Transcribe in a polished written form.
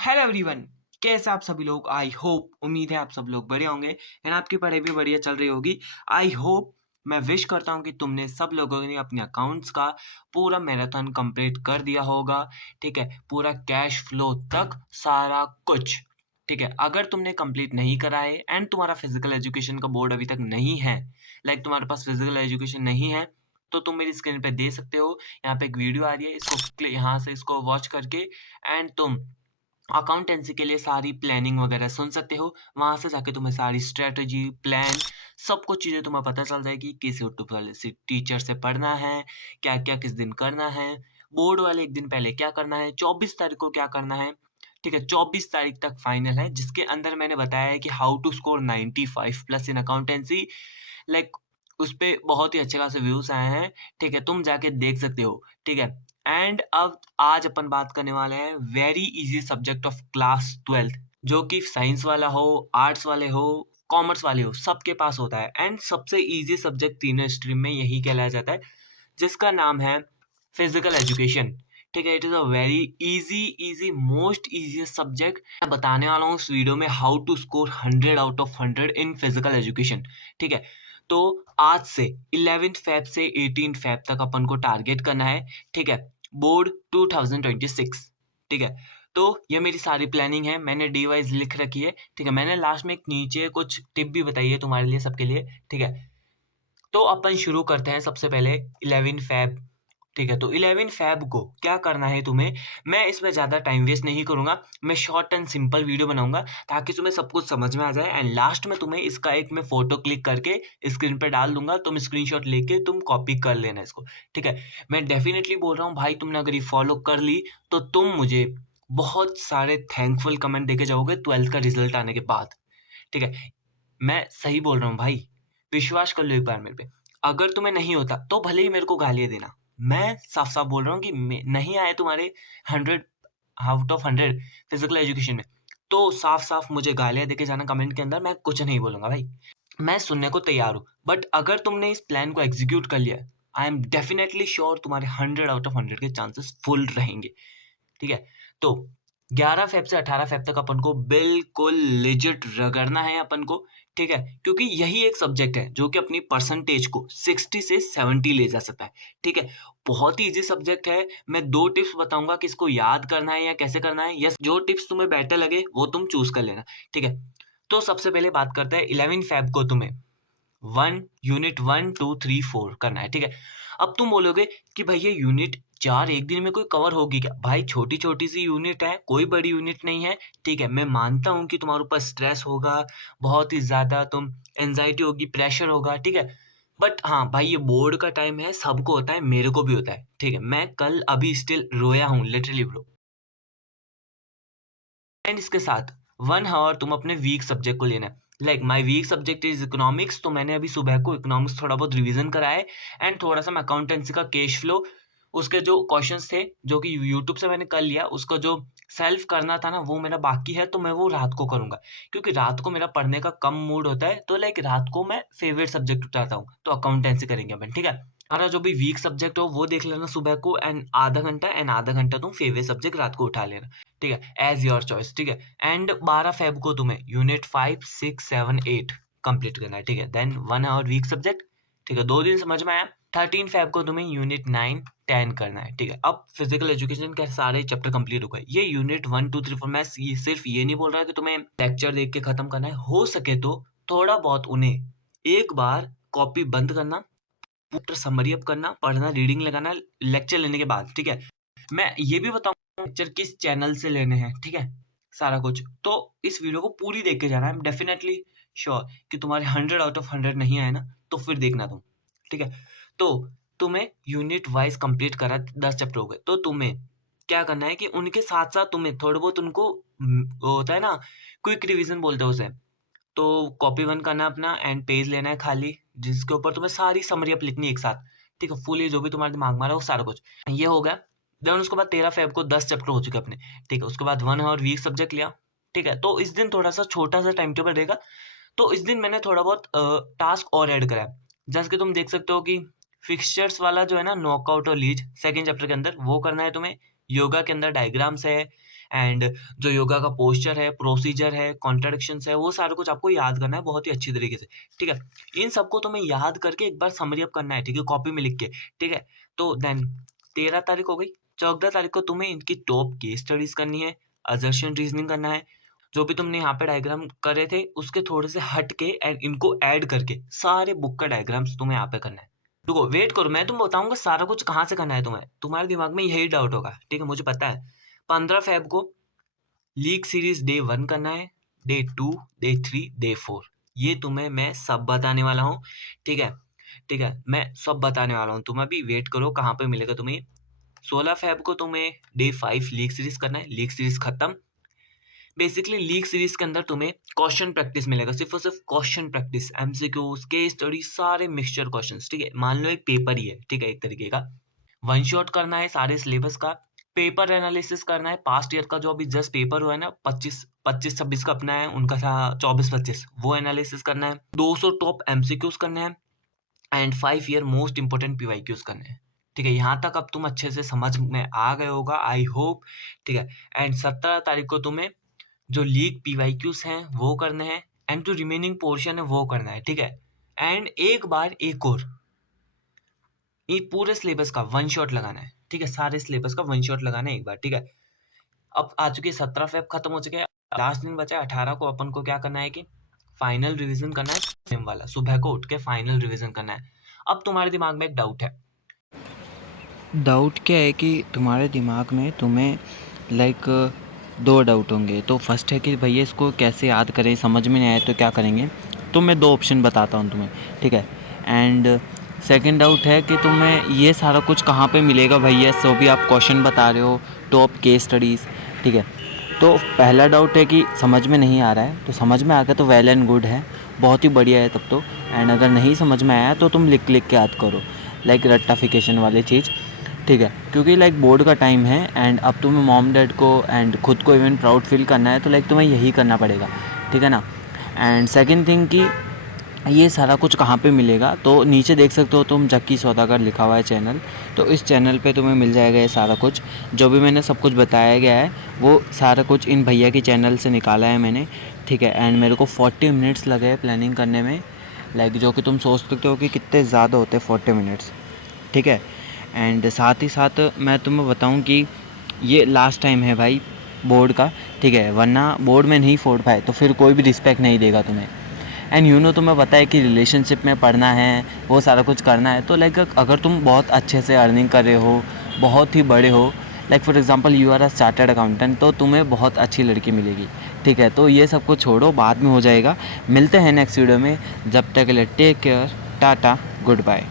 Hello everyone, कैसे आप सभी लोग। आई होप, उम्मीद है आप सब लोग बढ़िया होंगे एंड आपकी पढ़ाई भी बढ़िया चल रही होगी। आई होप, मैं विश करता हूँ कि तुमने सब लोगों ने अपने अकाउंट्स का पूरा मैराथन कंप्लीट कर दिया होगा। ठीक है, पूरा कैश फ्लो तक सारा कुछ। ठीक है, अगर तुमने कंप्लीट नहीं करा है एंड तुम्हारा फिजिकल एजुकेशन का बोर्ड अभी तक नहीं है, लाइक तुम्हारे पास फिजिकल एजुकेशन नहीं है, तो तुम मेरी स्क्रीन पे दे सकते हो। यहाँ पे एक वीडियो आ रही है, इसको यहाँ से इसको वॉच करके एंड तुम अकाउंटेंसी के लिए सारी प्लानिंग वगैरह सुन सकते हो। वहां से जाके तुम्हें सारी स्ट्रेटजी प्लान सब कुछ चीजें तुम्हें पता चल जाएगी, किस यूट्यूब वाले से टीचर से पढ़ना है, क्या क्या किस दिन करना है, बोर्ड वाले एक दिन पहले क्या करना है, 24 तारीख को क्या करना है। ठीक है, 24 तारीख तक फाइनल है, जिसके अंदर मैंने बताया है कि how to score 95+ in accountancy. Like उस पे बहुत ही अच्छे खासे व्यूज आए हैं। ठीक है, तुम जाके देख सकते हो। ठीक है, एंड अब आज अपन बात करने वाले हैं very easy subject of class 12th, जो कि साइंस वाला हो, आर्ट्स वाले हो, कॉमर्स वाले हो, सबके पास होता है एंड सबसे इजी सब्जेक्ट तीनों स्ट्रीम में यही कहलाया जाता है, जिसका नाम है फिजिकल एजुकेशन। ठीक है, it is a very easy easy most easiest subject. मैं बताने वाला हूँ इस वीडियो में how to score 100 out of 100 in physical education. ठीक है, तो आज से 11 फेब से 18 फेब तक अपन को टारगेट करना है। ठीक है, बोर्ड 2026। ठीक है, तो ये मेरी सारी प्लानिंग है, मैंने डी वाइज लिख रखी है। ठीक है, मैंने लास्ट में एक नीचे कुछ टिप भी बताई है तुम्हारे लिए, सबके लिए। ठीक है, तो अपन शुरू करते हैं सबसे पहले 11 फेब। ठीक है, तो 11 फेब को क्या करना है तुम्हें, मैं इसमें ज्यादा टाइम वेस्ट नहीं करूंगा, मैं शॉर्ट एंड सिंपल वीडियो बनाऊंगा ताकि तुम्हें सब कुछ समझ में आ जाए एंड लास्ट में तुम्हें इसका एक मैं फोटो क्लिक करके स्क्रीन पे डाल दूंगा, तुम स्क्रीनशॉट लेके तुम कॉपी कर लेना इसको। ठीक है, मैं डेफिनेटली बोल रहा हूँ भाई, तुमने अगर ये फॉलो कर ली तो तुम मुझे बहुत सारे थैंकफुल कमेंट देके जाओगे 12th का रिजल्ट आने के बाद। ठीक है, मैं सही बोल रहा हूँ भाई, विश्वास कर लो एक बार मेरे पे। अगर तुम्हें नहीं होता तो भले ही मेरे को गालियां देना, मैं साफ साफ बोल रहा हूँ कि नहीं आए तुम्हारे 100 आउट ऑफ 100 फिजिकल एजुकेशन में, तो साफ साफ मुझे गालियां देके जाना कमेंट के अंदर, मैं कुछ नहीं बोलूंगा भाई, मैं सुनने को तैयार हूँ। बट अगर तुमने इस प्लान को एग्जीक्यूट कर लिया, आई एम डेफिनेटली श्योर तुम्हारे 100 आउट ऑफ 100 के चांसेस फुल रहेंगे। ठीक है, तो 11 फेब से 18 फेब तक अपन को बिल्कुल लेजिट रगड़ना है अपन को। ठीक है, क्योंकि यही एक सब्जेक्ट है जो कि अपनी परसेंटेज को 60 से 70 ले जा सकता है। ठीक है, बहुत ही इजी सब्जेक्ट है। मैं दो टिप्स बताऊंगा कि इसको याद करना है या कैसे करना है, या जो टिप्स तुम्हें बेटर लगे वो तुम चूज कर लेना। ठीक है, तो सबसे पहले बात करते हैं 11 फेब को तुम्हें यूनिट 1 2 3 4 करना है। ठीक है, अब तुम बोलोगे कि भाई ये यूनिट 4 एक दिन में कोई कवर होगी क्या? भाई छोटी छोटी सी यूनिट है, कोई बड़ी यूनिट नहीं है। ठीक है, मैं मानता हूँ कि तुम्हारे ऊपर स्ट्रेस होगा, बहुत ही ज्यादा तुम एंजाइटी होगी, प्रेशर होगा। ठीक है, बट हाँ भाई, ये बोर्ड का टाइम है, सबको होता है, मेरे को भी होता है। ठीक है, मैं कल अभी स्टिल रोया हूँ लिटरली ब्रो। एंड इसके साथ 1 आवर तुम अपने वीक सब्जेक्ट को लेना है। Like my weak subject is economics, तो मैंने अभी सुबह को इकोनॉमिक्स थोड़ा बहुत रिवीजन करा है एंड थोड़ा सा मैं अकाउंटेंसी का कैश फ्लो, उसके जो क्वेश्चंस थे जो कि यूट्यूब से मैंने कर लिया, उसका जो सेल्फ करना था ना वो मेरा बाकी है, तो मैं वो रात को करूंगा, क्योंकि रात को मेरा पढ़ने का कम मूड होता है, तो लाइक रात को मैं फेवरेट सब्जेक्ट उठाता हूँ, तो अकाउंटेंसी करेंगे अपन। ठीक है, हमारा जो भी वीक सब्जेक्ट हो वो देख लेना सुबह को, एंड आधा घंटा तुम फेवरेट सब्जेक्ट रात को उठा लेना। ठीक है, एज योर चॉइस। ठीक है, एंड 12 फेब को तुम्हें यूनिट 5 6 7 8 कंप्लीट करना है। ठीक है, देन 1 आवर वीक सब्जेक्ट। ठीक है, 2 दिन समझ में आया। 13 फेब को तुम्हें यूनिट 9 10 करना है। ठीक है, अब फिजिकल एजुकेशन के सारे चैप्टर कंप्लीट हो गए। ये यूनिट 1 2 3 4, मैं सिर्फ ये नहीं बोल रहा कि तुम्हें लेक्चर देख के खत्म करना है, हो सके तो थोड़ा बहुत उन्हें एक बार कॉपी बंद करना, पूरा समरी अप करना, पढ़ना, रीडिंग लगाना लेक्चर लेने के बाद। ठीक है, मैं ये भी बताऊंगा लेक्चर किस चैनल से लेने हैं। ठीक है, सारा कुछ, तो इस वीडियो को पूरी देख के जाना है, डेफिनेटली श्योर कि तुम्हारे 100 आउट ऑफ 100 नहीं आए ना, तो फिर देखना तुम। ठीक है, तो तुम्हें यूनिट वाइज कंप्लीट करा, 10 चैप्टर हो गए, तो तुम्हें क्या करना है कि उनके साथ साथ तुम्हें थोड़ा बहुत उनको वो होता है ना, क्विक रिवीजन बोलते हैं उसे, तो कॉपी वन करना है अपना एंड पेज लेना है खाली, जिसके ऊपर तुम्हें सारी समरी अप लिखनी है एक साथ। ठीक है, फुली जो भी तुम्हारे दिमाग में आ रहा है वो सारा कुछ ये हो गया। देन उसके बाद 13 फेब को 10 चैप्टर हो चुके अपने। ठीक है, उसके बाद 1 आवर वीक सब्जेक्ट लिया। ठीक है, तो इस दिन थोड़ा सा छोटा सा टाइम टेबल रहेगा, तो इस दिन मैंने थोड़ा बहुत टास्क और ऐड करा है, जैसे कि तुम देख सकते हो कि फिक्सचर्स वाला जो है ना, नॉकआउट और लीज सेकंड चैप्टर के अंदर वो करना है तुम्हें, योगा के अंदर डायग्राम्स है, एंड जो योगा का पोस्चर है, प्रोसीजर है, कॉन्ट्रडिक्शंस है, वो सारा कुछ आपको याद करना है बहुत ही अच्छी तरीके से, ठीक है। इन सबको तुम्हें याद करके एक बार समरी अप करना है, ठीक है, कॉपी में लिख के, ठीक है। तो देन 13 तारीख हो गई। 14 तारीख को तुम्हें इनकी टॉप केस स्टडीज करनी है, असर्शन रीजनिंग करना है, जो भी तुमने यहाँ पे डायग्राम करे थे उसके थोड़े से हट के एंड इनको ऐड करके सारे बुक का डायग्राम्स तुम्हें यहाँ पे करना है। रुको, वेट करो, मैं तुम बताऊंगा सारा कुछ कहाँ से करना है तुम्हें। तुम्हारे दिमाग में यही डाउट होगा, ठीक है, मुझे पता है। 15 फेब को लीग सीरीज डे 1 करना है, डे 2, डे 3, डे 4, ये तुम्हें मैं सब बताने वाला हूँ, ठीक है। ठीक है, मैं सब बताने वाला हूँ, तुम अभी वेट करो कहाँ पे मिलेगा तुम्हें। 16 फेब को तुम्हें डे 5 लीग सीरीज करना है, लीग सीरीज खत्म। बेसिकली लीग सीरीज के अंदर तुम्हें क्वेश्चन प्रैक्टिस मिलेगा, सिर्फ और सिर्फ question practice, MCQs, case study, सारे मिक्सचर क्वेश्चंस, ठीक है। मान लो एक पेपर ही है, ठीक है, एक तरीके का वन शॉट करना है सारे सिलेबस का। पेपर एनालिसिस करना है पास्ट ईयर का, जो अभी जस्ट पेपर हुआ है ना, 25-26 का अपना है, उनका था 24-25, वो एनालिसिस करना है। 200 टॉप एमसीक्यूज करने हैं and 5 year most important PYQs करने हैं, ठीक है। यहाँ तक अब तुम अच्छे से समझ में आ गए होगा, आई होप, ठीक है। एंड 17 तारीख को तुम्हें जो लीग पीवाईक्यूज हैं वो करने हैं एंड जो रिमेनिंग पोर्शन है वो करना है, ठीक है। एंड एक बार एक और ये पूरे सिलेबस का वन शॉट लगाना है, ठीक है, सारे सिलेबस का वन शॉट लगाना है एक बार, ठीक है। अब आ चुकी है 17 फेब, खत्म हो चुके हैं, लास्ट दिन बचा है 18 को। अपन को क्या करना है कि फाइनल रिवीजन करना है, सेम वाला सुबह को उठ के फाइनल रिवीजन करना है। अब तुम्हारे दिमाग में एक डाउट है। डाउट क्या है कि तुम्हारे दिमाग में तुम्हें लाइक दो डाउट होंगे। तो फर्स्ट है कि भैया इसको कैसे याद करें, समझ में नहीं आए तो क्या करेंगे। तो मैं दो ऑप्शन बताता हूँ तुम्हें, ठीक है। एंड सेकंड डाउट है कि तुम्हें ये सारा कुछ कहाँ पे मिलेगा भैया, सो भी आप क्वेश्चन बता रहे हो, टॉप केस स्टडीज़, ठीक है। तो पहला डाउट है कि समझ में नहीं आ रहा है, तो समझ में आ गया तो वेल एंड गुड है, बहुत ही बढ़िया है तब तो। एंड अगर नहीं समझ में आया तो तुम लिख लिख के याद करो, लाइक रट्टाफिकेशन वाली चीज़, ठीक है। क्योंकि लाइक बोर्ड का टाइम है एंड अब तुम्हें मॉम डैड को एंड खुद को इवन प्राउड फील करना है, तो लाइक तुम्हें यही करना पड़ेगा, ठीक है ना। एंड सेकंड थिंग कि ये सारा कुछ कहाँ पे मिलेगा, तो नीचे देख सकते हो तुम, जक्की सौदागर लिखा हुआ है चैनल, तो इस चैनल पे तुम्हें मिल जाएगा ये सारा कुछ। जो भी मैंने सब कुछ बताया गया है वो सारा कुछ इन भैया की चैनल से निकाला है मैंने, ठीक है। एंड मेरे को 40 मिनट्स लगे हैं प्लानिंग करने में, लाइक जो कि तुम सोच सकते हो कि कितने ज़्यादा होते हैं 40 मिनट्स, ठीक है। एंड साथ ही साथ मैं तुम्हें बताऊं कि ये लास्ट टाइम है भाई बोर्ड का, ठीक है, वरना बोर्ड में नहीं फोड़ पाए तो फिर कोई भी रिस्पेक्ट नहीं देगा तुम्हें। एंड यू नो तुम्हें पता है कि रिलेशनशिप में पढ़ना है, वो सारा कुछ करना है, तो लाइक अगर तुम बहुत अच्छे से अर्निंग कर रहे हो, बहुत ही बड़े हो, like for example you are a chartered accountant, तो तुम्हें बहुत अच्छी लड़की मिलेगी, ठीक है। तो ये सब कुछ छोड़ो, बाद में हो जाएगा। मिलते हैं नेक्स्ट वीडियो में, जब तक के लिए take care, tata, good bye.